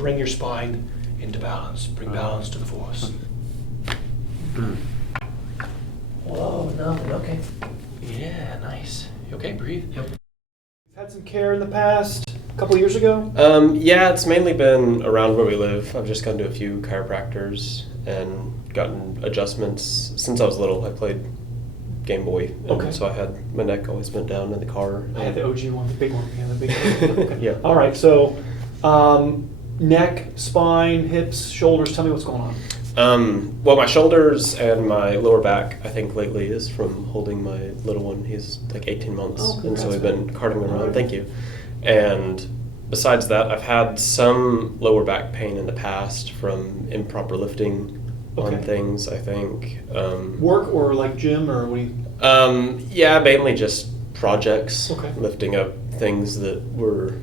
bring your spine into balance. Bring balance to the force. Whoa, nothing. Okay. Yeah, nice. You okay? Breathe. Yep. You've had some care in the past, a couple years ago? Yeah, it's mainly been around where we live. I've just gone to a few chiropractors and gotten adjustments. Since I was little, I played Game Boy. Okay. So I had my neck always bent down in the car. I had the OG one, the big one. Yeah, the big one. Okay. Yeah. All right, so neck, spine, hips, shoulders, tell me what's going on. Well, my shoulders and my lower back, I think lately is from holding my little one. He's like 18 months, and so we've been carting him around. Right. Thank you. And besides that, I've had some lower back pain in the past from improper lifting on things, I think. Work or like gym or what do you? Yeah, mainly just projects, Okay. lifting up things that were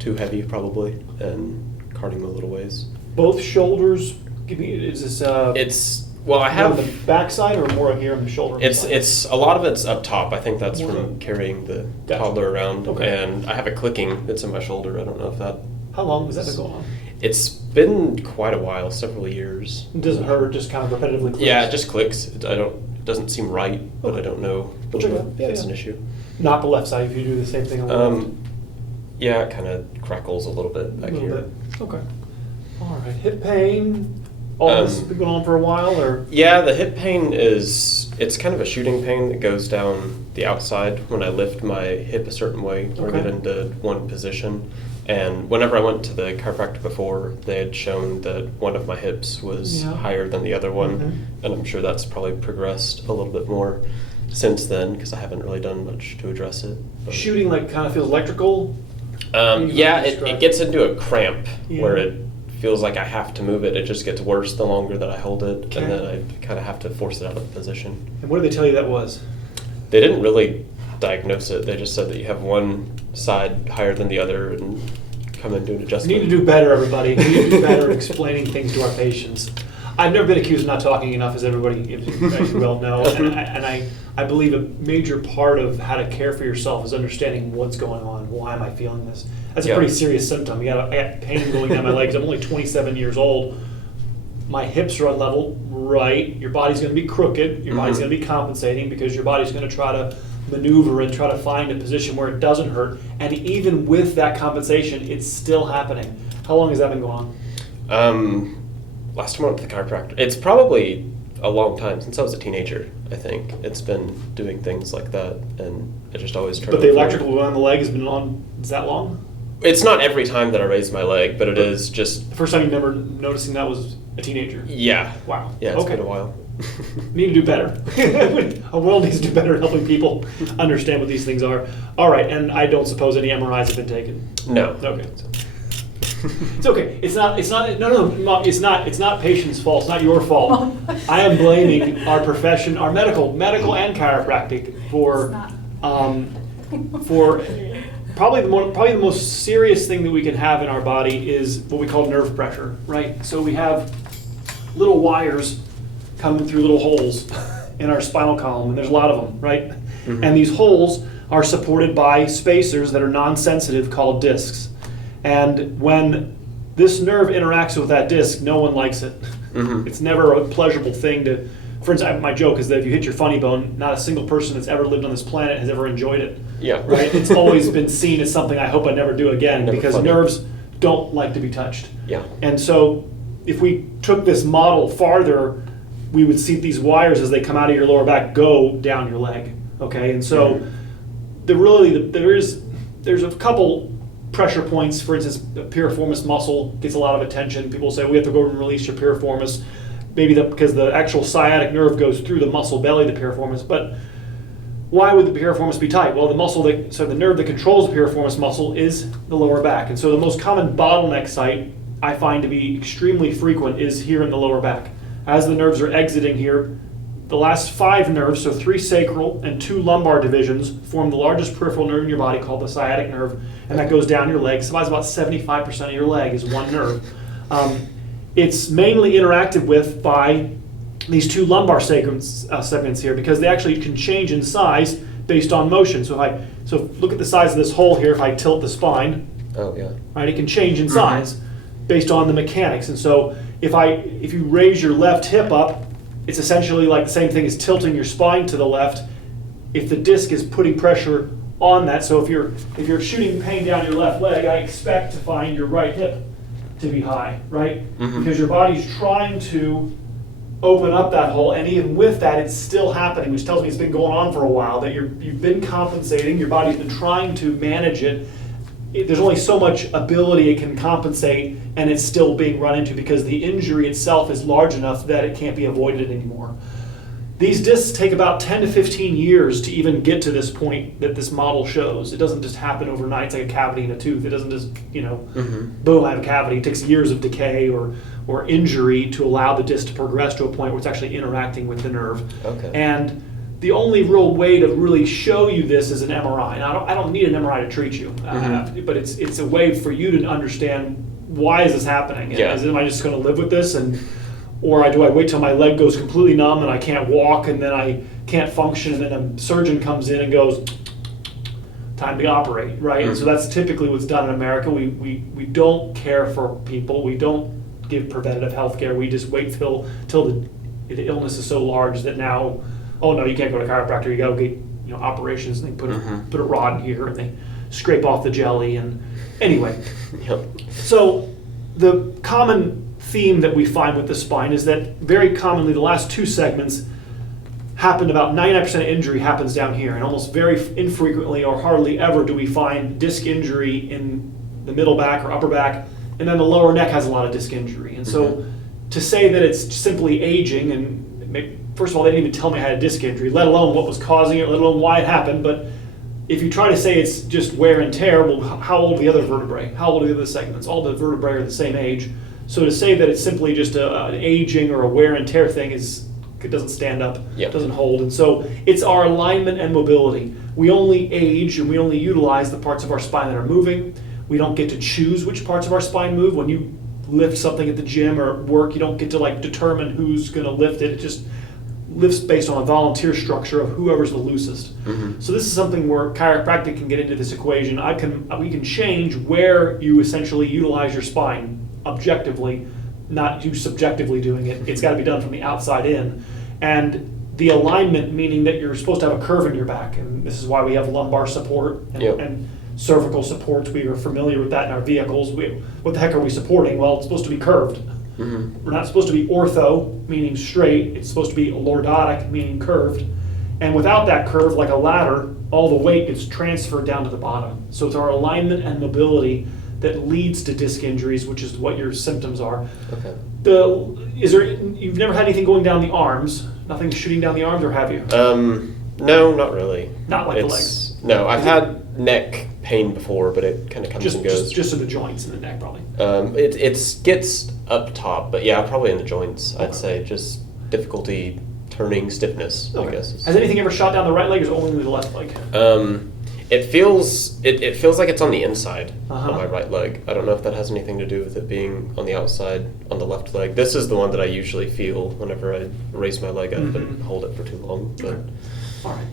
too heavy probably, and carting them a little ways. Both shoulders? Give me, is this It's, well, I more on have... the backside or more here on the shoulder? It's a lot of it's up top. I think that's More from so. carrying the Gotcha. toddler around. Okay. And I have a clicking that's in my shoulder. I don't know if that... How long has that been going on? It's been quite a while, several years. Does it hurt? Just kind of repetitively clicks? Yeah, it just clicks. It doesn't seem right, but I don't know We'll check it out. if Yeah, it's yeah. an issue. Not the left side if you do the same thing on the left. Yeah, it kind of crackles a little bit back A little here. bit. Okay. All right. Hip pain. All this has been going on for a while, or? Yeah, the hip pain it's kind of a shooting pain that goes down the outside when I lift my hip a certain way or Okay. get into one position. And whenever I went to the chiropractor before, they had shown that one of my hips was higher than the other one. Mhm. And I'm sure that's probably progressed a little bit more since then because I haven't really done much to address it. But, Shooting like kind of feels electrical? yeah, it gets into a cramp where Yeah. it feels like I have to move it. It just gets worse the longer that I hold it, Okay. and then I kind of have to force it out of the position. And what did they tell you that was? They didn't really diagnose it. They just said that you have one side higher than the other and come and do an We adjustment. need to do better, everybody. We need to do better at explaining things to our patients. I've never been accused of not talking enough, as everybody as you well know. And I believe a major part of how to care for yourself is understanding what's going on. Why am I feeling this? That's a pretty serious symptom. I got pain going down my legs. I'm only 27 years old. My hips are unlevel, right? Your body's going to be crooked. Your body's going to be compensating because your body's going to try to maneuver and try to find a position where it doesn't hurt. And even with that compensation, it's still happening. How long has that been going on? Last time I went to the chiropractor, it's probably a long time since I was a teenager. I think it's been doing things like that, and I just always try. But to the avoid- electrical on the leg has been on, is that long? It's not every time that I raise my leg, but it is just. The first time you remember noticing that was a teenager? Yeah. Wow. Yeah, it's Okay. been a while. Need to do better. A world needs to do better at helping people understand what these things are. All right, and I don't suppose any MRIs have been taken. No. Okay. It's okay. It's not, no, Mom, it's not patient's fault. It's not your fault. I am blaming our profession, our medical and chiropractic for probably the most serious thing that we can have in our body is what we call nerve pressure, right? So we have little wires coming through little holes in our spinal column, and there's a lot of them, right? Mm-hmm. And these holes are supported by spacers that are non-sensitive called discs. And when this nerve interacts with that disc, no one likes it. Mm-hmm. It's never a pleasurable thing to, for instance, my joke is that if you hit your funny bone, not a single person that's ever lived on this planet has ever enjoyed it. Yeah. Right? It's always been seen as something I hope I never do again Never because funny. nerves don't like to be touched. Yeah. And so if we took this model farther, we would see these wires as they come out of your lower back go down your leg. Okay, and so there's a couple pressure points. For instance, the piriformis muscle gets a lot of attention. People say we have to go and release your piriformis, maybe because the actual sciatic nerve goes through the muscle belly, the piriformis. But why would the piriformis be tight? Well, the nerve that controls the piriformis muscle is the lower back, and so the most common bottleneck site I find to be extremely frequent is here in the lower back. As the nerves are exiting here, the last 5 nerves, so 3 sacral and 2 lumbar divisions, form the largest peripheral nerve in your body called the sciatic nerve, and that goes down your leg. Supplies about 75% of your leg is one nerve. It's mainly interacted with by these 2 lumbar segments here because they actually can change in size based on motion. So look at the size of this hole here. If I tilt the spine, Oh yeah. right, it can change in size. based on the mechanics. And so if you raise your left hip up, it's essentially like the same thing as tilting your spine to the left. If the disc is putting pressure on that, so if you're shooting pain down your left leg, I expect to find your right hip to be high, right? Because your body's trying to open up that hole, and even with that, it's still happening, which tells me it's been going on for a while, that you've been compensating, your body's been trying to manage it. There's only so much ability it can compensate, and it's still being run into because the injury itself is large enough that it can't be avoided anymore. These discs take about 10 to 15 years to even get to this point that this model shows. It doesn't just happen overnight. It's like a cavity in a tooth. It doesn't just, boom, I have a cavity. It takes years of decay or injury to allow the disc to progress to a point where it's actually interacting with the nerve. Okay. And the only real way to really show you this is an MRI. And I don't need an MRI to treat you, but it's a way for you to understand, why is this happening? Yeah. Am I just going to live with this? Or do I wait till my leg goes completely numb and I can't walk and then I can't function, and then a surgeon comes in and goes, time to operate, right? And so that's typically what's done in America. We don't care for people. We don't give preventative health care. We just wait till the illness is so large that now, oh no, you can't go to a chiropractor. You got to get operations, and they put a rod in here and they scrape off the jelly. And anyway, so the common theme that we find with the spine is that very commonly the last two segments happen, about 99% of injury happens down here, and almost very infrequently or hardly ever do we find disc injury in the middle back or upper back, and then the lower neck has a lot of disc injury. And so to say that it's simply aging, and first of all, they didn't even tell me I had a disc injury, let alone what was causing it, let alone why it happened. But if you try to say it's just wear and tear, well, how old are the other vertebrae? How old are the other segments? All the vertebrae are the same age. So to say that it's simply just an aging or a wear and tear thing it doesn't stand up, doesn't hold. And so it's our alignment and mobility. We only age and we only utilize the parts of our spine that are moving. We don't get to choose which parts of our spine move. When you lift something at the gym or work, you don't get to determine who's going to lift it. It just lifts based on a volunteer structure of whoever's the loosest. So this is something where chiropractic can get into this equation. We can change where you essentially utilize your spine objectively, not you subjectively doing it. It's got to be done from the outside in. And the alignment, meaning that you're supposed to have a curve in your back, and this is why we have lumbar support and cervical supports. We are familiar with that in our vehicles. What the heck are we supporting? Well, it's supposed to be curved. We're not supposed to be ortho, meaning straight. It's supposed to be lordotic, meaning curved. And without that curve, like a ladder, all the weight gets transferred down to the bottom. So it's our alignment and mobility that leads to disc injuries, which is what your symptoms are. Okay. You've never had anything going down the arms? Nothing shooting down the arms, or have you? No, not really. Not like the legs? No, I've had neck pain before, but it kind of comes and goes. Just in the joints in the neck, probably. It gets up top, but yeah, probably in the joints. I'd say just difficulty turning, stiffness. I guess. Has anything ever shot down the right leg, or is it only the left leg? It feels like it's on the inside on my right leg. I don't know if that has anything to do with it being on the outside on the left leg. This is the one that I usually feel whenever I raise my leg up and hold it for too long. But all right.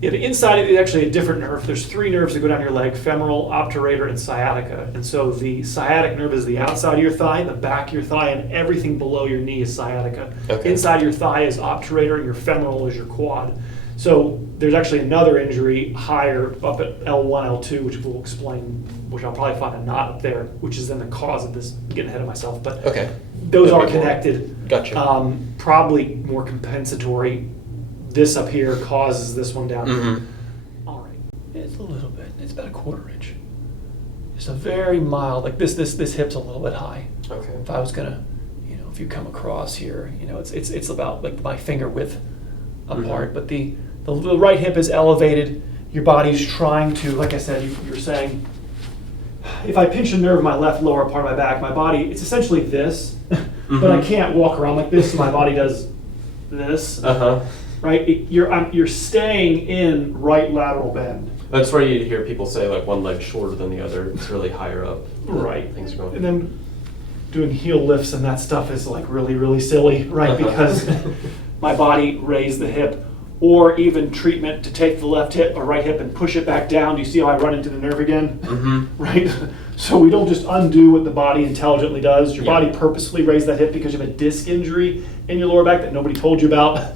Yeah, the inside is actually a different nerve. There's three nerves that go down your leg: femoral, obturator, and sciatica. And so the sciatic nerve is the outside of your thigh, the back of your thigh, and everything below your knee is sciatica. Okay. Inside your thigh is obturator, and your femoral is your quad. So there's actually another injury higher up at L1, L2, which we'll explain, which I'll probably find a knot up there, which is then the cause of this. I'm getting ahead of myself, but those are connected. Gotcha. Probably more compensatory. This up here causes this one down here. All right. It's a little bit. It's about a quarter inch. It's a very mild, like this hip's a little bit high. Okay. If I was gonna, if you come across here, it's about like my finger width apart, but the right hip is elevated. Your body's trying to, like I said, you're saying, if I pinch a nerve in my left lower part of my back, my body, it's essentially this, but I can't walk around like this, so my body does this. Right? You're staying in right lateral bend. That's where you hear people say like one leg's shorter than the other. It's really higher up. Right. Things are going. And then doing heel lifts and that stuff is like really, really silly, right? Because my body raised the hip or even treatment to take the left hip or right hip and push it back down. Do you see how I run into the nerve again? Right? So we don't just undo what the body intelligently does. Your body purposefully raised that hip because you have a disc injury in your lower back that nobody told you about.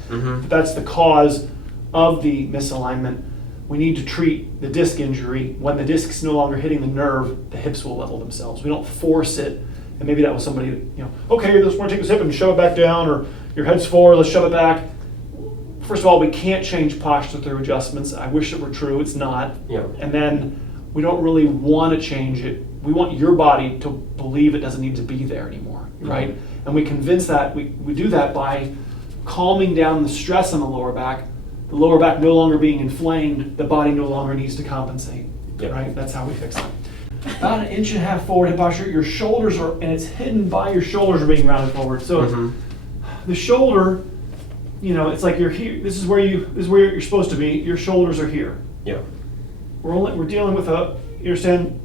That's the cause of the misalignment. We need to treat the disc injury. When the disc's no longer hitting the nerve, the hips will level themselves. We don't force it. And maybe that was somebody, okay, you just want to take this hip and shove it back down, or your head's forward, let's shove it back. First of all, we can't change posture through adjustments. I wish it were true, it's not. And then we don't really want to change it. We want your body to believe it doesn't need to be there anymore, right? And we convince that, we do that by calming down the stress on the lower back no longer being inflamed, the body no longer needs to compensate, right? That's how we fix it. About 1.5 inches forward hip posture, your shoulders are, and it's hidden by your shoulders are being rounded forward. So the shoulder, it's like you're here. This is where you're supposed to be. Your shoulders are here. We're dealing with you understand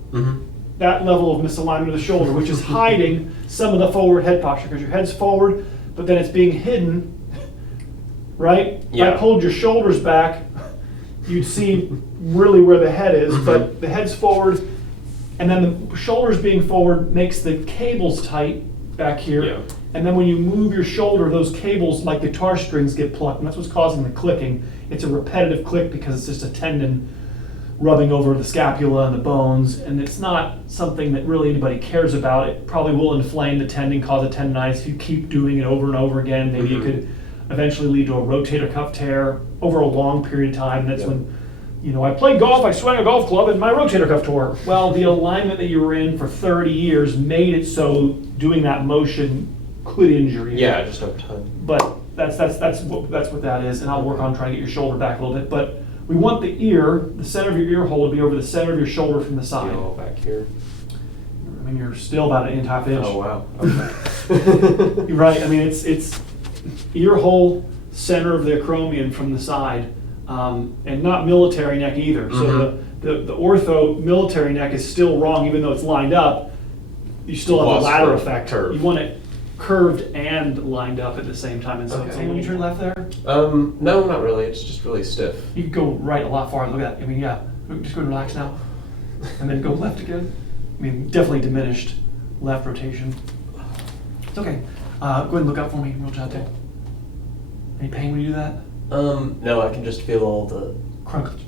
that level of misalignment of the shoulder, which is hiding some of the forward head posture because your head's forward, but then it's being hidden. Right? If I pulled your shoulders back, you'd see really where the head is, but the head's forward, and then the shoulders being forward makes the cables tight back here. And then when you move your shoulder, those cables, like guitar strings, get plucked, and that's what's causing the clicking. It's a repetitive click because it's just a tendon rubbing over the scapula and the bones, and it's not something that really anybody cares about. It probably will inflame the tendon, cause a tendonitis. If you keep doing it over and over again, maybe it could eventually lead to a rotator cuff tear over a long period of time. That's when, I played golf, I swung a golf club, and my rotator cuff tore. Well, the alignment that you were in for 30 years made it so doing that motion could injure you. Just over time. But that's what that is, and I'll work on trying to get your shoulder back a little bit. But we want the center of your ear hole to be over the center of your shoulder from the side. All back here. I mean, you're still about 1.5 inches. Oh wow. Okay. You're right. I mean, it's ear hole, center of the acromion from the side, and not military neck either. So the ortho military neck is still wrong, even though it's lined up. You still have the ladder effect. Curve. You want it curved and lined up at the same time. And so, when you turn left there, no, not really. It's just really stiff. you can go right a lot farther. Look at that. I mean, just go and relax now, and then go left again. I mean, definitely diminished left rotation. It's okay. Go ahead and look up for me, real gentle. Any pain when you do that? No, I can just feel all the Crunk.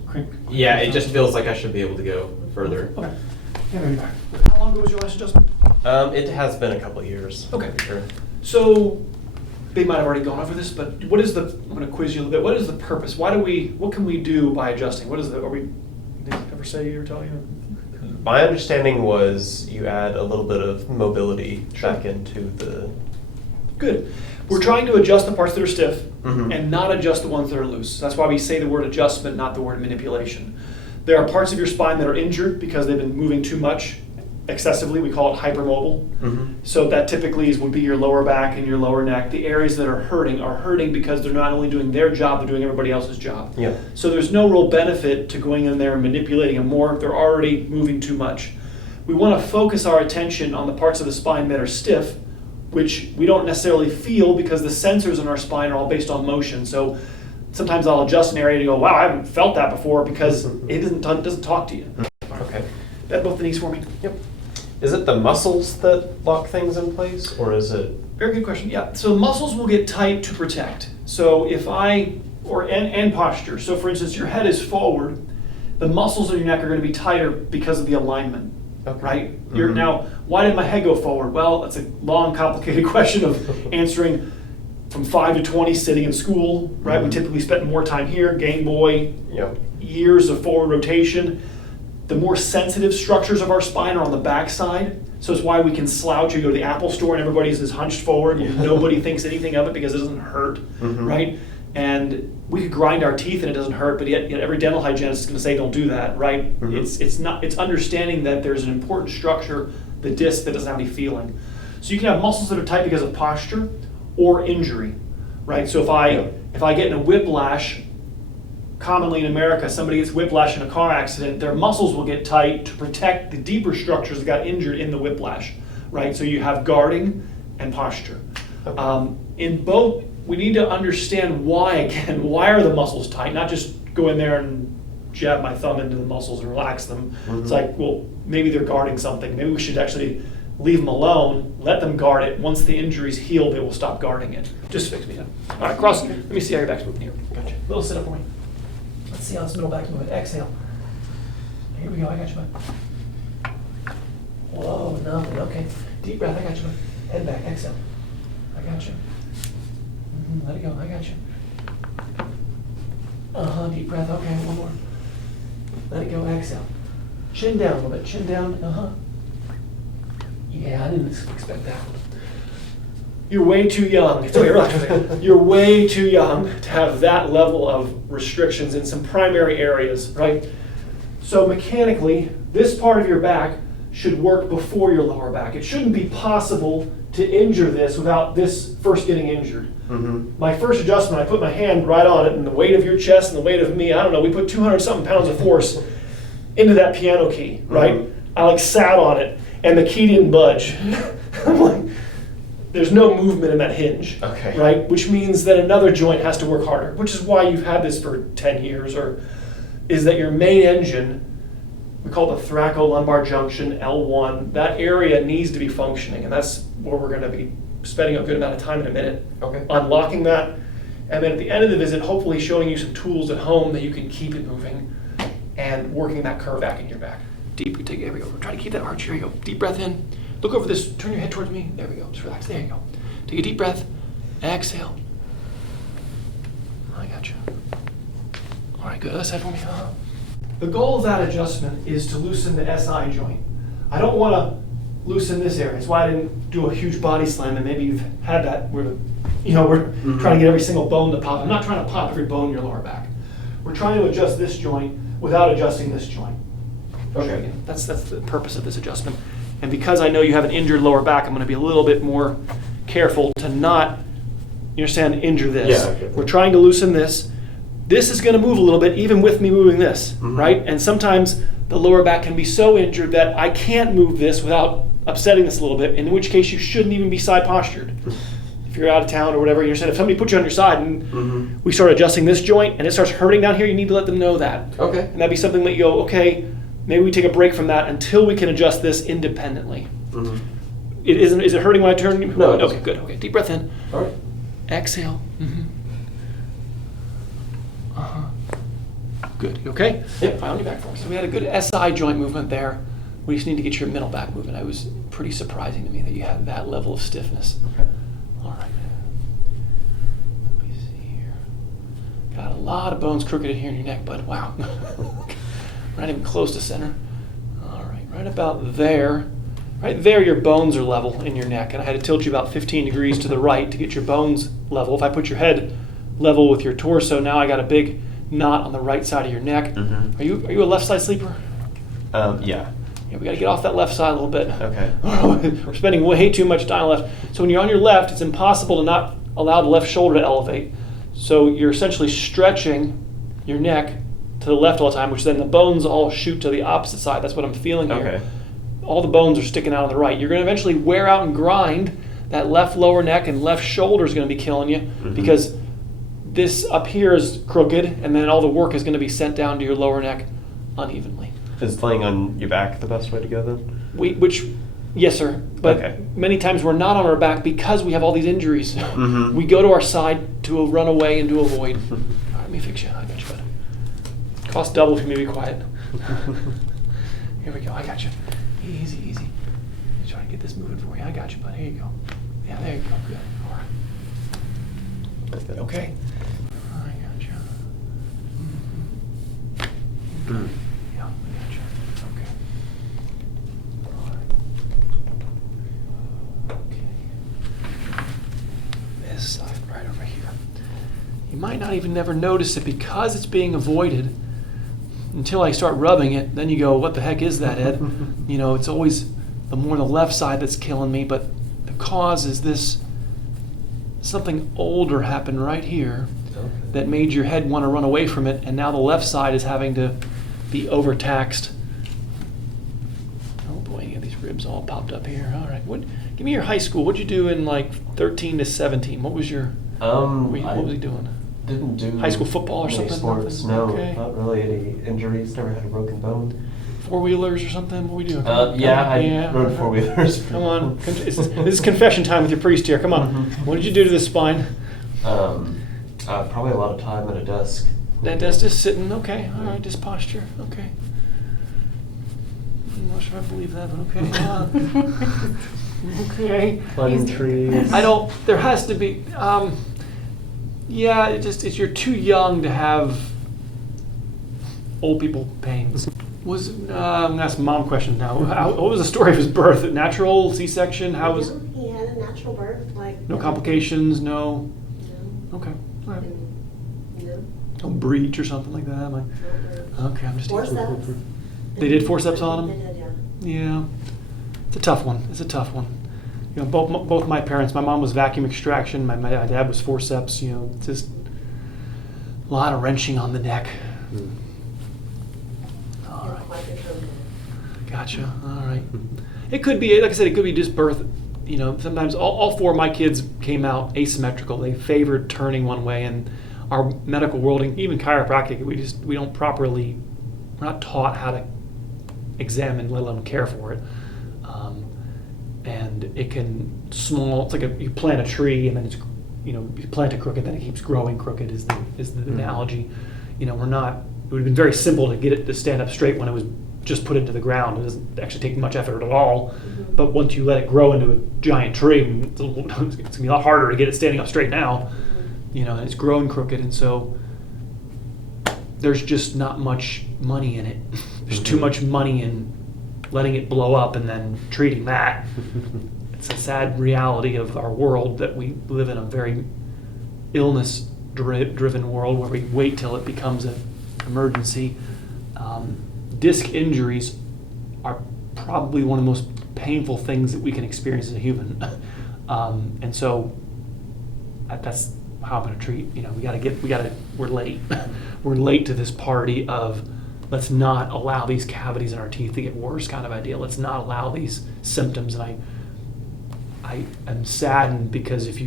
Yeah, it just feels like I should be able to go further. Okay. Yeah, maybe back. How long ago was your last adjustment? It has been a couple of years. Okay. For sure. So they might have already gone over this, but I'm going to quiz you a little bit. What is the purpose? What can we do by adjusting? Did they ever say or tell you? My understanding was you add a little bit of mobility back into the... Good. We're trying to adjust the parts that are stiff and not adjust the ones that are loose. That's why we say the word adjustment, not the word manipulation. There are parts of your spine that are injured because they've been moving too much excessively. We call it hypermobile. So that typically would be your lower back and your lower neck. The areas that are hurting because they're not only doing their job, they're doing everybody else's job. So there's no real benefit to going in there and manipulating them more. They're already moving too much. We want to focus our attention on the parts of the spine that are stiff, which we don't necessarily feel because the sensors in our spine are all based on motion. So sometimes I'll adjust an area and go, wow, I haven't felt that before because it doesn't talk to you. Okay. That both the knees for me. Yep. Is it the muscles that lock things in place, or is it? Very good question. Yeah. So the muscles will get tight to protect. So and posture. So for instance, your head is forward. The muscles in your neck are going to be tighter because of the alignment. Okay. Right? Now, why did my head go forward? Well, that's a long, complicated question of answering from 5 to 20 sitting in school, right? We typically spend more time here, Game Boy, years of forward rotation. The more sensitive structures of our spine are on the back side. So it's why we can slouch. You go to the Apple store and everybody's is hunched forward. Nobody thinks anything of it because it doesn't hurt, right? And we could grind our teeth and it doesn't hurt, but yet every dental hygienist is going to say don't do that, right? It's understanding that there's an important structure, the disc, that doesn't have any feeling. So you can have muscles that are tight because of posture or injury, right? So if I get in a whiplash, commonly in America, somebody gets whiplash in a car accident, their muscles will get tight to protect the deeper structures that got injured in the whiplash, right? So you have guarding and posture. In both we need to understand why, again, why are the muscles tight? Not just go in there and jab my thumb into the muscles and relax them. It's like, well, maybe they're guarding something. Maybe we should actually leave them alone, let them guard it. Once the injury's healed, they will stop guarding it. Just fix me up. All right, cross. Let me see how your back's moving here. Gotcha. Little sit up for me. Let's see how this middle back's moving. Exhale. Here we go. I got you, bud. Whoa, nothing. Okay. Deep breath. I got you, bud. Head back. Exhale. I got you. Let it go. I got you. Deep breath. Okay. One more. Let it go. Exhale. Chin down a little bit. Chin down. Yeah, I didn't expect that. You're way too young. It's okay, relax. You're way too young to have that level of restrictions in some primary areas, right? So mechanically, this part of your back should work before your lower back. It shouldn't be possible to injure this without this first getting injured. My first adjustment, I put my hand right on it, and the weight of your chest and the weight of me, I don't know, we put 200-something pounds of force into that piano key, right? I like sat on it, and the key didn't budge. I'm like, there's no movement in that hinge, right? Which means that another joint has to work harder, which is why you've had this for 10 years, or is that your main engine, we call it the thoracolumbar junction, L1, that area needs to be functioning, and that's where we're gonna be spending a good amount of time in a minute, unlocking that, and then at the end of the visit, hopefully showing you some tools at home that you can keep it moving and working that curve back in your back. Deep, here we go. Try to keep that arch. Here we go. Deep breath in. Look over this. Turn your head towards me. There we go. Just relax. There you go. Take a deep breath. Exhale. I got you. All right, good. Other side for me. The goal of that adjustment is to loosen the SI joint. I don't want to loosen this area. That's why I didn't do a huge body slam, and maybe you've had that where, we're trying to get every single bone to pop. I'm not trying to pop every bone in your lower back. We're trying to adjust this joint without adjusting this joint. Okay. That's the purpose of this adjustment. And because I know you have an injured lower back, I'm going to be a little bit more careful to not, you understand, injure this. Yeah, we're trying to loosen this. This is going to move a little bit, even with me moving this, right? And sometimes the lower back can be so injured that I can't move this without upsetting this a little bit, in which case you shouldn't even be side postured. If you're out of town or whatever, you understand, if somebody puts you on your side and we start adjusting this joint and it starts hurting down here, you need to let them know that. Okay. And that'd be something that you go, okay, maybe we take a break from that until we can adjust this independently. Is it hurting when I turn? No. Okay, good. Okay, deep breath in. All right. Exhale. Good. You okay? Yep. Eye on your back for me. So we had a good SI joint movement there. We just need to get your middle back moving. It was pretty surprising to me that you had that level of stiffness. Okay. All right. Let me see here. Got a lot of bones crooked in here in your neck, bud. Wow. Not even close to center. All right, right about there. Right there, your bones are level in your neck, and I had to tilt you about 15 degrees to the right to get your bones level. If I put your head level with your torso, now I got a big knot on the right side of your neck. Are you a left side sleeper? Yeah. Yeah, we got to get off that left side a little bit. Okay. We're spending way too much time left. So when you're on your left, it's impossible to not allow the left shoulder to elevate. So you're essentially stretching your neck to the left all the time, which then the bones all shoot to the opposite side. That's what I'm feeling here. Okay. All the bones are sticking out on the right. You're going to eventually wear out and grind. That left lower neck and left shoulder is going to be killing you because this up here is crooked, and then all the work is going to be sent down to your lower neck unevenly. Is laying on your back the best way to go then? Yes, sir. But many times we're not on our back because we have all these injuries. We go to our side to run away and to avoid. All right, let me fix you. I got you, bud. Cost double if you may be quiet. Here we go. I got you. Easy, easy. Let me try to get this moving for you. I got you, bud. Here you go. Yeah, there you go. Good. All right. Okay. I got you. Yeah, I got you. Okay. All right. Okay. This side right over here. You might not even never notice it because it's being avoided until I start rubbing it. Then you go, what the heck is that, Ed? It's always the more the left side that's killing me, but the cause is this, something older happened right here that made your head want to run away from it, and now the left side is having to be overtaxed. Oh boy, you got these ribs all popped up here. All right, give me your high school. What'd you do in like 13 to 17? What was your What was he doing? Didn't do High school football or any something? sports. Nothing? No, Okay. not really any injuries. Never had a broken bone. Four-wheelers or something? What are we doing? I rode four-wheelers. Come on. This is confession time with your priest here. Come on. What did you do to the spine? Probably a lot of time at a desk. That desk just sitting. Okay. All right. Just posture. Okay. I'm not sure I believe that, but okay. Okay. Climbing trees. There has to be, yeah, you're too young to have old people pains. I'm gonna ask mom questions now. What was the story of his birth? Natural C-section? How was? He had a natural birth, No complications, no? No. Okay, all right. No. No breach or something like that? Okay, I'm just. Forceps. They did forceps on him? They did, yeah. Yeah. It's a tough one. You know, both my parents, my mom was vacuum extraction, my dad was forceps, you know, just a lot of wrenching on the neck. All right. Gotcha. All right. It could be, like I said, it could be just birth. You know, sometimes all four of my kids came out asymmetrical. They favored turning one way, and our medical world, even chiropractic, we're not taught how to examine, let alone care for it. And it can it's like you plant a tree and then you plant it crooked, then it keeps growing crooked is the analogy. You know, it would have been very simple to get it to stand up straight when it was just put into the ground. It doesn't actually take much effort at all. Mm-hmm. But once you let it grow into a giant tree, it's going to be a lot harder to get it standing up straight now. You know, and it's growing crooked, and so there's just not much money in it. There's too much money in letting it blow up and then treating that. It's a sad reality of our world that we live in a very illness-driven world where we wait till it becomes an emergency. Disc injuries are probably one of the most painful things that we can experience as a human. And so that's how I'm going to treat, we're late. We're late to this party of let's not allow these cavities in our teeth to get worse kind of idea. Let's not allow these symptoms. And I am saddened because if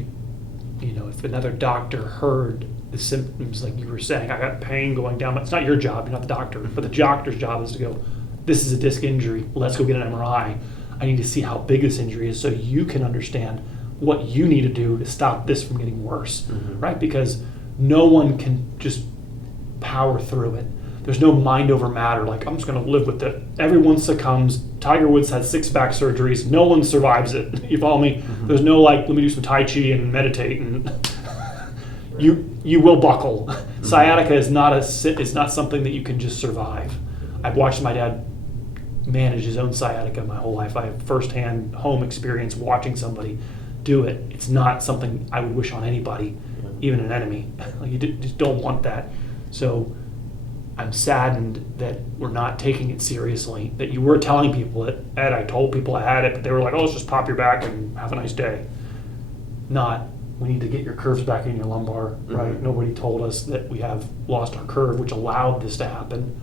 another doctor heard the symptoms, like you were saying, I got pain going down, but it's not your job, you're not the doctor, but the doctor's job is to go, this is a disc injury, let's go get an MRI. I need to see how big this injury is so you can understand what you need to do to stop this from getting worse, right? Because no one can just power through it. There's no mind over matter, like I'm just gonna live with it. Everyone succumbs. Tiger Woods had 6 back surgeries. No one survives it. You follow me? There's no let me do some Tai Chi and meditate and you will buckle. Sciatica is not something that you can just survive. I've watched my dad manage his own sciatica my whole life. I have firsthand home experience watching somebody do it. It's not something I would wish on anybody, even an enemy. Like you just don't want that. So I'm saddened that we're not taking it seriously, that you were telling people it. Ed, I told people I had it, but they were like, oh, let's just pop your back and have a nice day. Not, we need to get your curves back in your lumbar, right? Nobody told us that we have lost our curve, which allowed this to happen.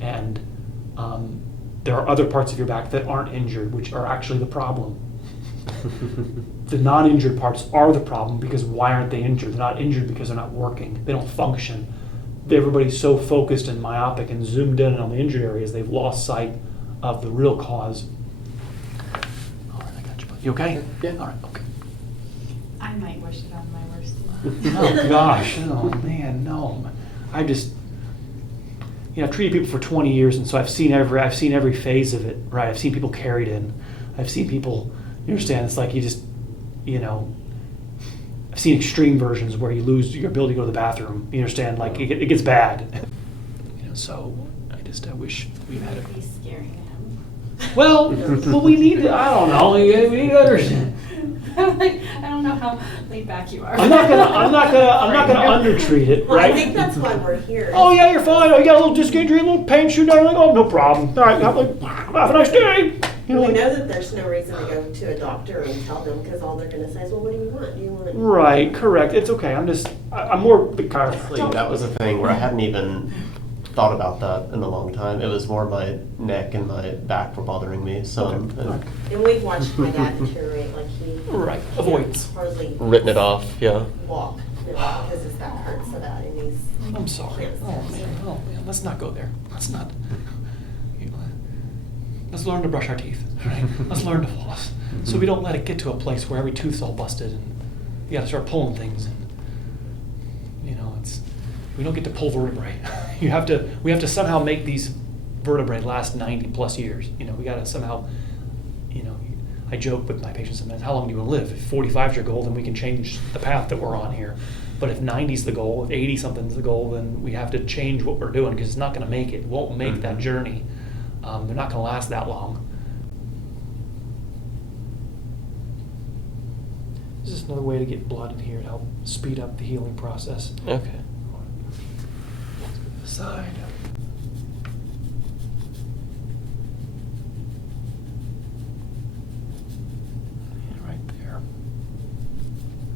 And there are other parts of your back that aren't injured, which are actually the problem. The non-injured parts are the problem because why aren't they injured? They're not injured because they're not working. They don't function. Everybody's so focused and myopic and zoomed in on the injured areas, they've lost sight of the real cause. All right, I got you. You okay? Yeah. All right, okay. I might wish it on my worst. Oh gosh, oh man, no. I've treated people for 20 years, and so I've seen every phase of it, right? I've seen people carried in. I've seen people, you understand, it's like I've seen extreme versions where you lose your ability to go to the bathroom. You understand? Like it gets bad. So I wish we had it. Be scaring him. Well, we need to. I don't know. We need to understand. I don't know how laid back you are. I'm not gonna undertreat it, Well, right? I think that's why we're here. Oh yeah, you're fine. Oh, you got a little disc injury, a little pain shooting down. Like, oh, no problem. All right, have a nice day. We know that there's no reason to go to a doctor and tell them because all they're going to say is, well, what do you want? Do you want? Right, correct. It's okay. I'm more the chiropractor. That was a thing where I hadn't even thought about that in a long time. It was more my neck and my back were bothering me. So Okay. And we've watched my dad deteriorate, like he. Right, avoidance. Hardly. written it off. Yeah. Walk, because his back hurts so bad, and he's. I'm sorry. Yes. Oh man, let's not go there. Let's not. Let's learn to brush our teeth. Right? Let's learn to floss, so we don't let it get to a place where every tooth's all busted and you got to start pulling things. And we don't get to pull vertebrae. We have to somehow make these vertebrae last 90+ years. We got to somehow. I joke with my patients sometimes, how long do you want to live? If 45 is your goal, then we can change the path that we're on here. But if 90 is the goal, if 80 something is the goal, then we have to change what we're doing because it's not going to make it. It won't make that journey. They're not going to last that long. This is another way to get blood in here to help speed up the healing process. Okay. Side. Right there.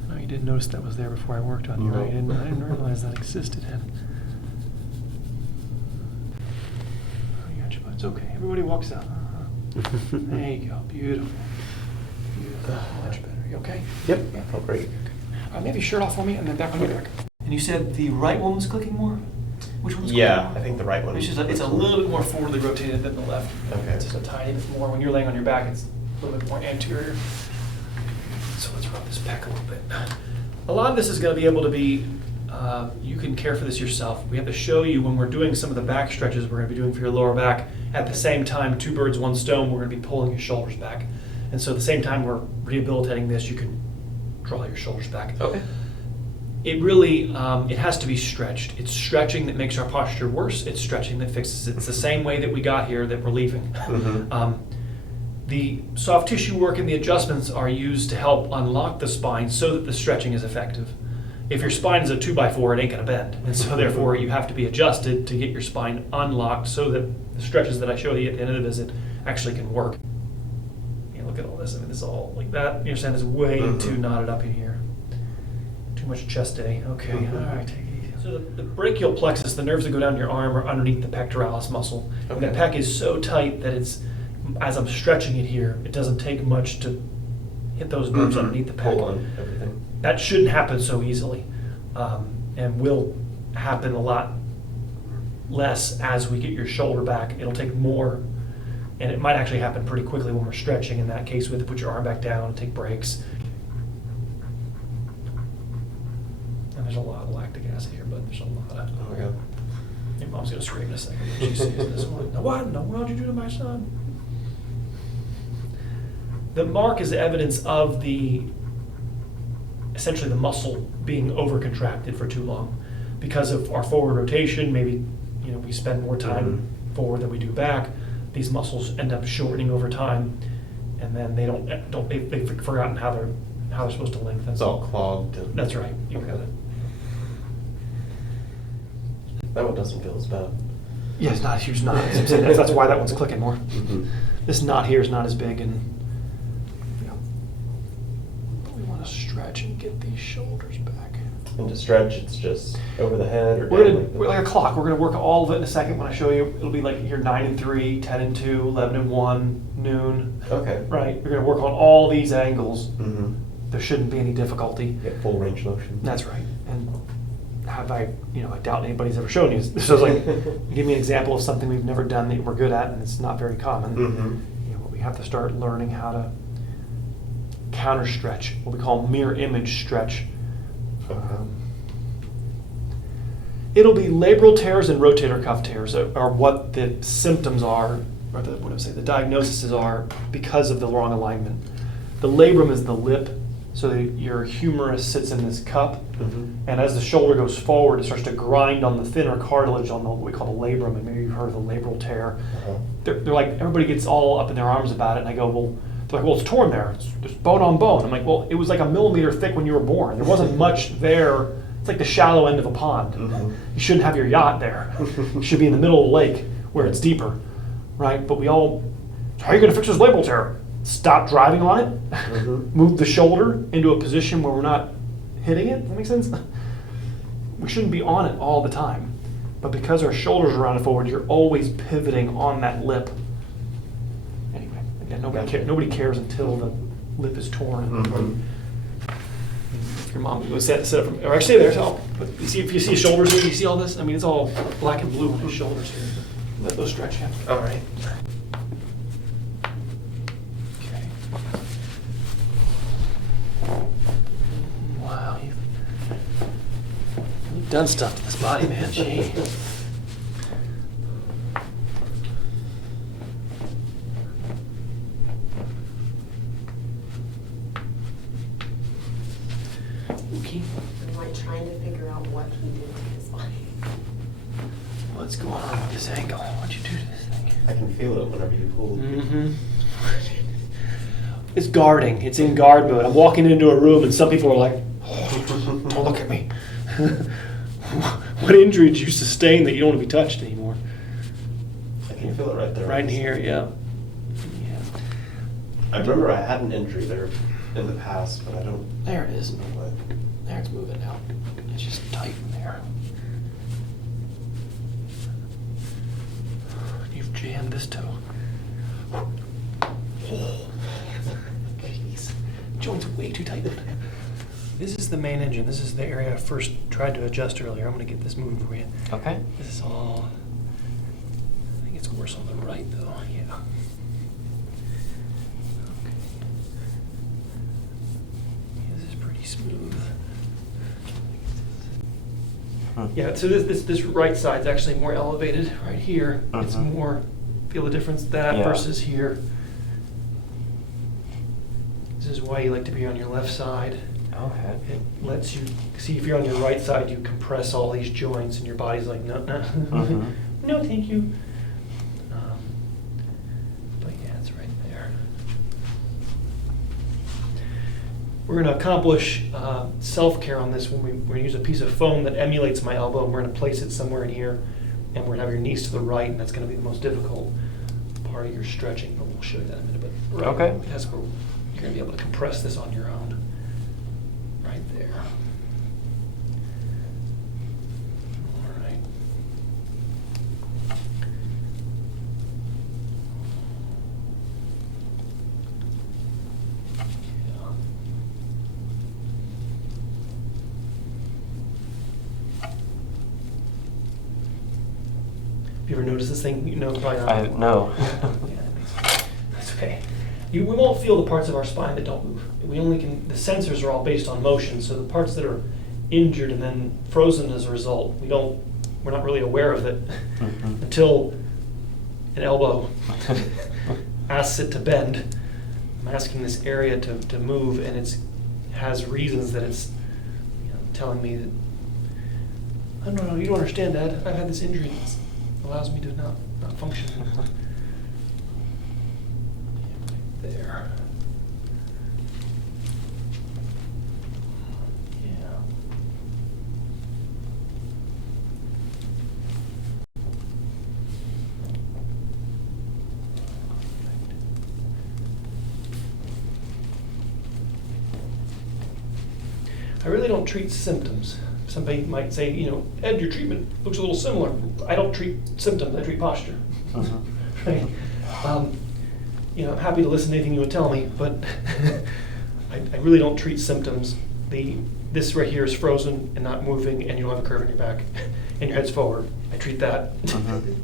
I know you didn't notice that was there before I worked on you, right? I didn't realize that existed. I got you, but it's okay. Everybody walks out. There you go. Beautiful. Much better. You okay? Yep. I felt great. Maybe shirt off for me and then back on your back. And you said the right one was clicking more? Which one's Yeah, clicking more? I think the right one. It's a little bit more forwardly rotated than the left. Okay. It's just a tiny bit more. When you're laying on your back, it's a little bit more anterior. So let's rub this back a little bit. A lot of this is going to be able to be, you can care for this yourself. We have to show you when we're doing some of the back stretches we're going to be doing for your lower back. At the same time, 2 birds, 1 stone, we're going to be pulling your shoulders back. And so at the same time we're rehabilitating this, you can draw your shoulders back. Okay. It really, it has to be stretched. It's stretching that makes our posture worse. It's stretching that fixes it. It's the same way that we got here that we're leaving. The soft tissue work and the adjustments are used to help unlock the spine so that the stretching is effective. If your spine is a 2x4, it ain't gonna bend. And so therefore you have to be adjusted to get your spine unlocked so that the stretches that I showed you at the end of the visit actually can work. Look at all this. I mean, this is all like that. Your sand is way too knotted up in here. Too much chest day. Okay, all right, take it easy. So the brachial plexus, the nerves that go down your arm, are underneath the pectoralis muscle. And the Okay. pec is so tight that it's, as I'm stretching it here, it doesn't take much to hit those nerves underneath the pec. Pull on everything. That shouldn't happen so easily, and will happen a lot less as we get your shoulder back. It'll take more. And it might actually happen pretty quickly when we're stretching. In that case, we have to put your arm back down and take breaks. And there's a lot of lactic acid here, but there's a lot of. Oh my God. Your mom's gonna scream in a second when she sees this one. Now what? No, what did you do to my son? The mark is evidence of essentially the muscle being overcontracted for too long. Because of our forward rotation, maybe we spend more time forward than we do back. These muscles end up shortening over time, and then they've forgotten how they're supposed to lengthen. It's all clogged. That's right. You got it. That one doesn't feel as bad. Yeah, it's not a huge knot. That's why that one's clicking more. Mm-hmm. This knot here is not as big, and we want to stretch and get these shoulders back. And to stretch, it's just over the head or down We're like a clock. We're gonna work all of it in a second when I show you. It'll be like your 9 and 3, 10 and 2, 11 and 1, noon. Okay. Right. We're gonna work on all these angles. Mm-hmm. There shouldn't be any difficulty. Get full range motion. That's right. And I doubt anybody's ever shown you. So it's like, give me an example of something we've never done that we're good at, and it's not very common. Mm-hmm. We have to start learning how to counter stretch, what we call mirror image stretch. It'll be labral tears and rotator cuff tears are what the symptoms are, or the diagnoses are because of the wrong alignment. The labrum is the lip, so your humerus sits in this cup, and as the shoulder goes forward, it starts to grind on the thinner cartilage on what we call the labrum, and maybe you've heard of the labral tear. They're like, everybody gets all up in their arms about it, and I go, they're like, well, it's torn there. There's bone on bone. I'm like, well, it was like 1 millimeter thick when you were born. There wasn't much there. It's like the shallow end of a pond. You shouldn't have your yacht there. You should be in the middle of the lake where it's deeper, right? But how are you going to fix this labral tear? Stop driving on it. Move the shoulder into a position where we're not hitting it. Does that make sense? We shouldn't be on it all the time. But because our shoulders are rounded forward, you're always pivoting on that lip. Anyway, again, nobody cares until the lip is torn. Mhm. If your mom was set up from, or actually there, so, but you see, if you see his shoulders here, you see all this? I mean, it's all black and blue on his shoulders here. Let those stretch out. All right. Okay. Wow, you've done stuff to this body, man. Gee. Okay. I'm like trying to figure out what he did to his body. What's going on with this ankle? What'd you do to this thing? I can feel it whenever you pull. Mm-hmm. It's guarding. It's in guard mode. I'm walking into a room and some people are like, oh, don't look at me. What injury did you sustain that you don't want to be touched anymore? I can feel it right there. Right in here, yeah. I remember I had an injury there in the past, but I don't. There it is. know what. There, it's moving now. It's just tight in there. You've jammed this toe. Jeez. Joint's way too tight. This is the main engine. This is the area I first tried to adjust earlier. I'm going to get this moving for you. Okay. This is all... I think it's worse on the right, though. Yeah. Okay. Yeah, this is pretty smooth. Yeah, so this right side's actually more elevated right here. It's Mhm. more, feel the difference that Yeah. versus here. This is why you like to be on your left side. Okay. It lets you, see if you're on your right side, you compress all these joints and your body's like, no, no, Mhm. no, thank you. But yeah, it's right there. We're going to accomplish self-care on this when we're going to use a piece of foam that emulates my elbow, and we're going to place it somewhere in here, and we're going to have your knees to the right, and that's going to be the most difficult part of your stretching, but we'll show you that in a minute. But right, Okay. that's where you're going to be able to compress this on your own. Right there. All right. Yeah. Have you ever noticed this thing? You know, probably not. No. That's okay. We won't feel the parts of our spine that don't move. We only can, the sensors are all based on motion, so the parts that are injured and then frozen as a result, we're not really aware of it Mhm. until an elbow asks it to bend. I'm asking this area to move, and it has reasons that it's telling me that, I don't know, you don't understand, Dad. I've had this injury that allows me to not function anymore. There. Yeah. I really don't treat symptoms. Somebody might say, Ed, your treatment looks a little similar. I don't treat symptoms, I treat posture. Mhm. Right? I'm happy to listen to anything you would tell me, but I really don't treat symptoms. This right here is frozen and not moving, and you don't have a curve in your back, and your head's forward. I treat that. Mhm.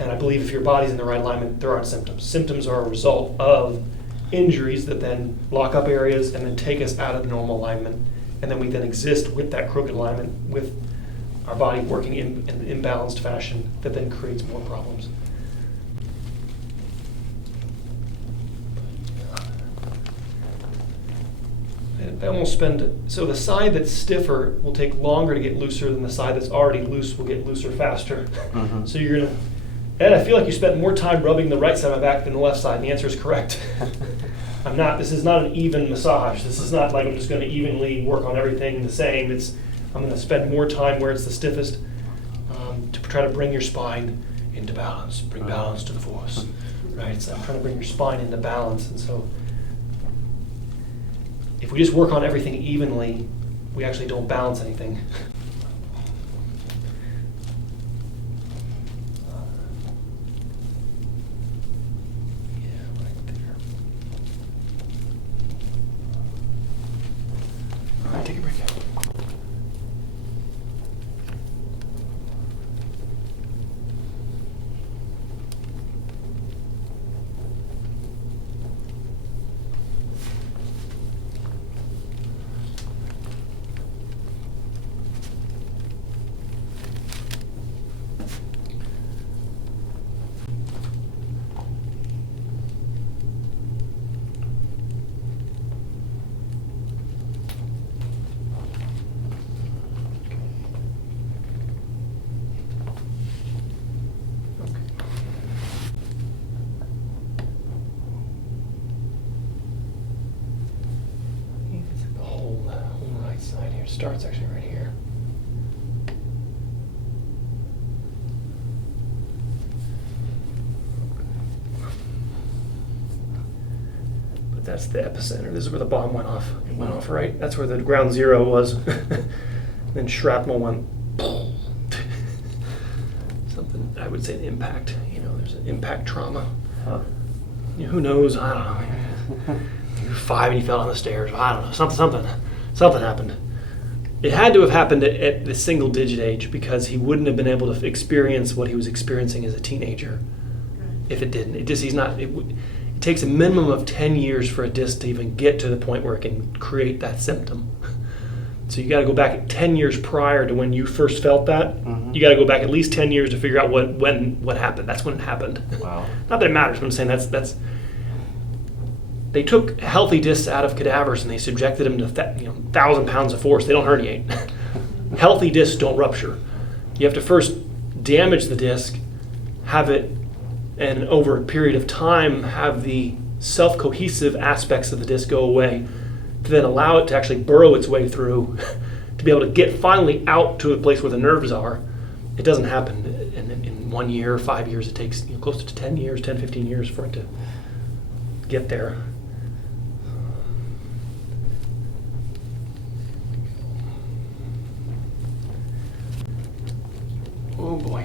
And I believe if your body's in the right alignment, there aren't symptoms. Symptoms are a result of injuries that then lock up areas and then take us out of normal alignment. And then we then exist with that crooked alignment, with our body working in an imbalanced fashion that then creates more problems. I almost so the side that's stiffer will take longer to get looser than the side that's already loose will get looser faster. Mhm. So you're gonna, Ed, I feel like you spent more time rubbing the right side of my back than the left side, and the answer is correct. This is not an even massage. This is not like I'm just gonna evenly work on everything the same. I'm gonna spend more time where it's the stiffest, to try to bring your spine into balance, bring balance to the force, right? So I'm trying to bring your spine into balance, and so if we just work on everything evenly, we actually don't balance anything. side here. It starts actually right here. But that's the epicenter. This is where the bomb went off. It went off right. That's where the ground zero was. Then shrapnel went. Something, I would say an impact. You know, there's an impact trauma. Huh. You know, who knows? I don't know. You were 5 and you fell down the stairs. I don't know. Something happened. It had to have happened at the single digit age because he wouldn't have been able to experience what he was experiencing as a teenager if it didn't. It takes a minimum of 10 years for a disc to even get to the point where it can create that symptom. So you got to go back 10 years prior to when you first felt that. Mhm. You got to go back at least 10 years to figure out what happened. That's when it happened. Wow. Not that it matters, but I'm saying that's. They took healthy discs out of cadavers and they subjected them to 1,000 pounds of force. They don't herniate. Healthy discs don't rupture. You have to first damage the disc, have it, and over a period of time have the self-cohesive aspects of the disc go away, to then allow it to actually burrow its way through, to be able to get finally out to a place where the nerves are. It doesn't happen in 1 year, 5 years. It takes close to 10 years, 10, 15 years for it to get there. Oh boy.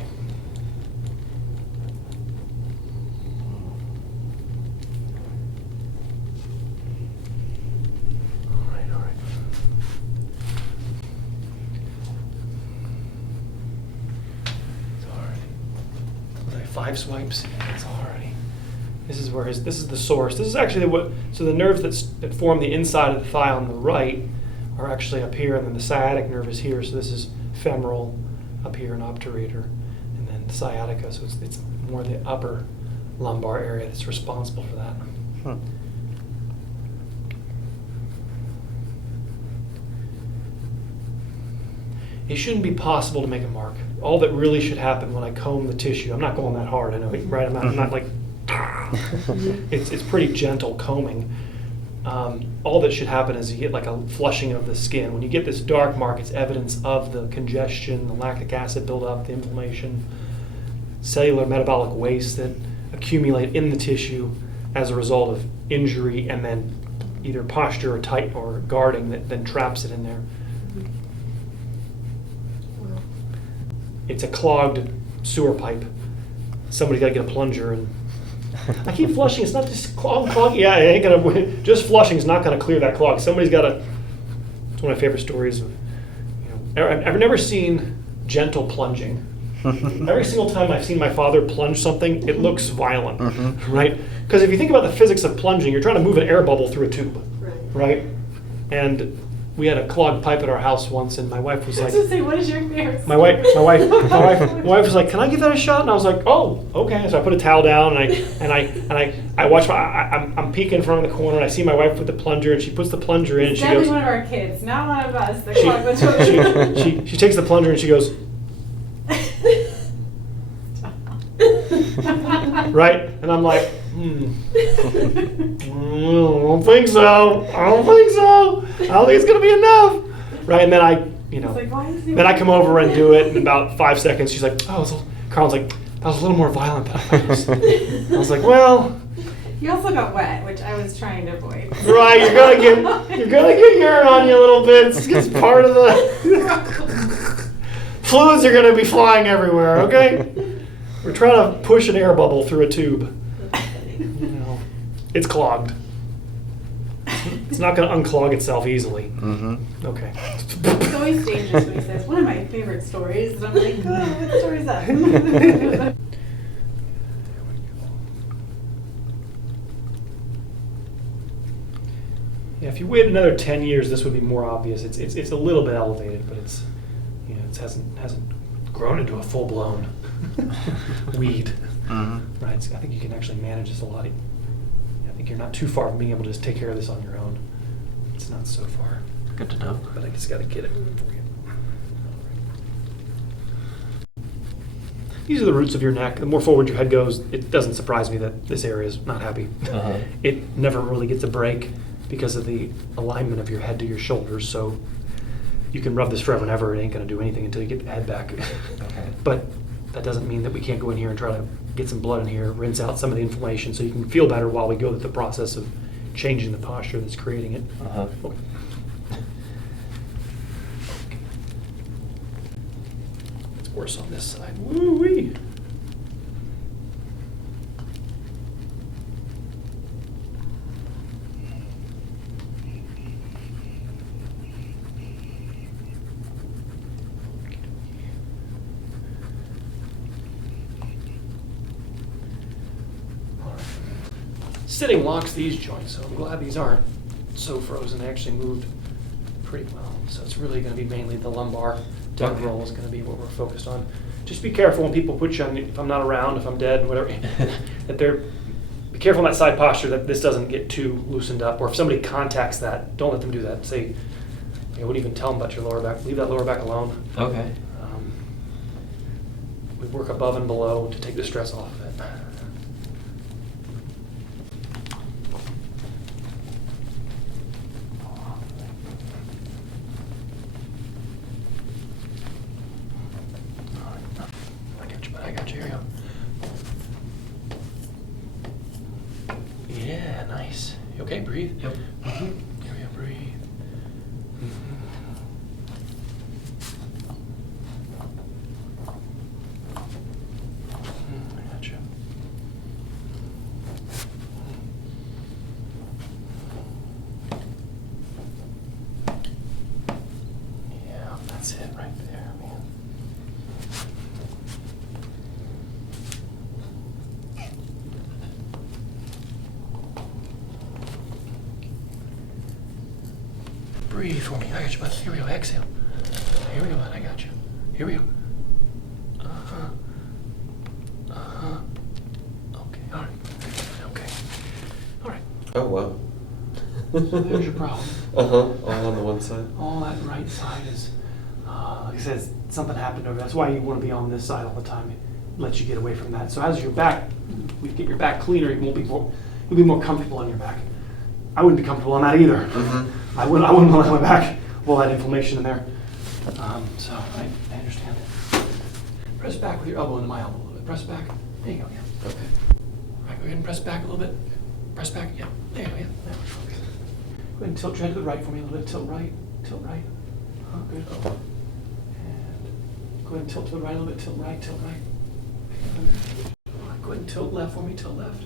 All right. It's all right. Was I 5 swipes? Yeah, it's all right. This is the source. This is actually so the nerves that form the inside of the thigh on the right are actually up here, and then the sciatic nerve is here. So this is femoral up here, and obturator, and then sciatica. So it's more the upper lumbar area that's responsible for that. Hmm. It shouldn't be possible to make a mark. All that really should happen when I comb the tissue, I'm not going that hard, I know, right? I'm not like, it's pretty gentle combing. All that should happen is you get like a flushing of the skin. When you get this dark mark, it's evidence of the congestion, the lactic acid buildup, the inflammation, cellular metabolic waste that accumulate in the tissue as a result of injury and then either posture or tight or guarding that then traps it in there. It's a clogged sewer pipe. Somebody's got to get a plunger and I keep flushing. It's not just clog. Yeah, it ain't gonna. Just flushing is not gonna clear that clog. Somebody's got to. It's one of my favorite stories. I've never seen gentle plunging. Every single time I've seen my father plunge something, it looks violent, right? Because if you think about the physics of plunging, you're trying to move an air bubble through a tube, right? And we had a clogged pipe at our house once, and my wife was like, "What is your favorite?" My wife was like, "Can I give that a shot?" And I was like, "Oh, okay." So I put a towel down, and I watch. I'm peeking in front of the corner, and I see my wife with the plunger, and she puts the plunger in, and she Definitely goes. one of our kids, not one of us. The clock was children. She takes the plunger and she goes, right, and I'm like, I don't think so. I don't think it's gonna be enough, right? And then then I come over and do it in about 5 seconds. She's like, Carl's like, that was a little more violent than I thought it was. I was like, well. You also got wet, which I was trying to avoid. Right, you're gonna get urine on you a little bit. It's part of the fluids are gonna be flying everywhere. Okay, we're trying to push an air bubble through a tube. It's clogged. It's not gonna unclog itself easily. Mm-hmm. Okay. It's always dangerous when he says, "One of my favorite stories," and I'm like, "Oh, what story is that?" Yeah, if you wait another 10 years, this would be more obvious. It's a little bit elevated, but it hasn't grown into a full blown weed. Mm-hmm. Right. So I think you can actually manage this a lot. I think you're not too far from being able to just take care of this on your own. It's not so far. Good to know. But I just got to get it for you. These are the roots of your neck. The more forward your head goes, it doesn't surprise me that this area is not happy. Uh-huh. It never really gets a break because of the alignment of your head to your shoulders. So you can rub this forever and ever. It ain't going to do anything until you get the head back. Okay. But that doesn't mean that we can't go in here and try to get some blood in here, rinse out some of the inflammation so you can feel better while we go through the process of changing the posture that's creating it. Uh-huh. Okay. It's worse on this side. Woo-wee. Sitting locks these joints, so I'm glad these aren't so frozen. They actually moved pretty well. So it's really going to be mainly the lumbar down Okay. roll is going to be what we're focused on. Just be careful when people put you on, if I'm not around, if I'm dead, whatever, that be careful in that side posture that this doesn't get too loosened up. Or if somebody contacts that, don't let them do that. Say, I wouldn't even tell them about your lower back. Leave that lower back alone. Okay. We work above and below to take the stress off of it. I got you. Here you go. Yeah, nice. You okay? Breathe. Yep. Here we go. Breathe. I got you. Yeah, that's it right there, man. Breathe for me. I got you, bud. Here we go. Exhale. Here we go, bud. I got you. Here we go. Uh-huh. Uh-huh. Okay. All right. Okay. All right. Oh, wow. So there's your problem. Uh-huh, all on the one side. All that right side is, like I said, something happened over there. That's why you want to be on this side all the time. It lets you get away from that. So as your back, we get your back cleaner, you'll be more comfortable on your back. I wouldn't be comfortable on that either. Mm-hmm. I wouldn't want to lay my back with all that inflammation in there. So I understand. Press back with your elbow into my elbow a little bit. Press back. There you go. Yeah. Okay. All right, go ahead and press back a little bit. Press back. Yeah. There you go. Yeah. There we go. Go ahead and tilt your head to the right for me a little bit. Tilt right. Tilt right. Good. And go ahead and tilt to the right a little bit. Tilt right. Tilt right. All right, go ahead and tilt left for me. Tilt left.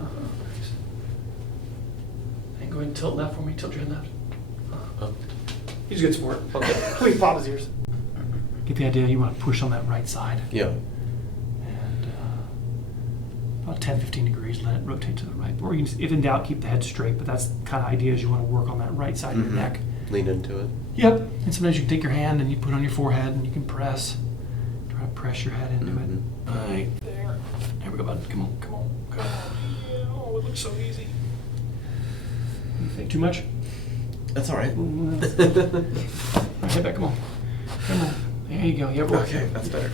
Nice. And go ahead and tilt left for me. Tilt your head left. Oh. He's a good sport. Okay. Please pop his ears. Get the idea. You want to push on that right side. Yeah. And about 10, 15 degrees, let it rotate to the right. Or you can, if in doubt, keep the head straight, but that's the kind of idea is you want to work on that right side of your neck. Lean into it. Yep. And sometimes you can take your hand and you put it on your forehead and you can press. Try to press your head into it. Right there. There we go, bud. Come on, come on, come on. Yeah, oh, it looks so easy. You think too much? That's all right. All right, head back, come on. Come on. There you go. You have worked Okay, it. that's better.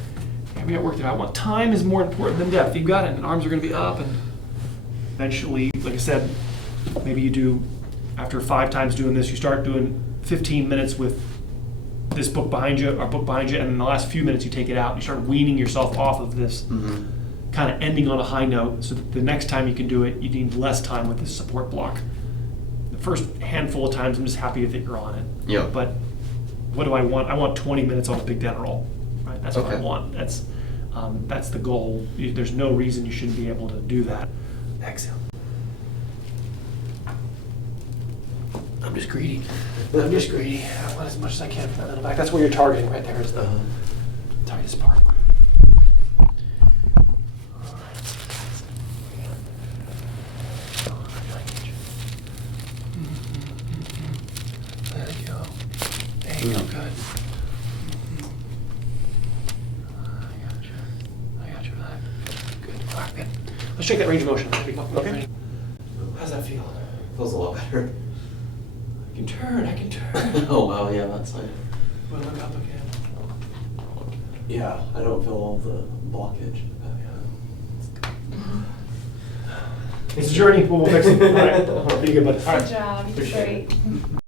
Yeah, we got worked it out. Well, time is more important than depth. You've got it, and arms are going to be up, and eventually, like I said, maybe you do, after 5 times doing this, you start doing 15 minutes with this book behind you, our book behind you, and in the last few minutes you take it out. You start weaning yourself off of this, kind of ending on a high note, so that the next time you can do it, you need less time with this support block. The first handful of times, I'm just happy that you're on it. Yeah. But what do I want? I want 20 minutes on a big dent roll. Right? That's what I Okay. want. That's the goal. There's no reason you shouldn't be able to do that. Exhale. I'm just greedy. I'm just greedy. I want as much as I can from that little back. That's where you're targeting right there is the tightest part. There you go. There you go. Good. I got you for that. Good. All right, good. Let's check that range of motion. Okay. How's that feel? Feels a lot better. I can turn. Oh, wow, yeah, that's fine. We'll look up again. Yeah, I don't feel all the blockage. It's a journey, but we'll fix it. All right. Be good, bud. All right. Good job. You're Appreciate it. great.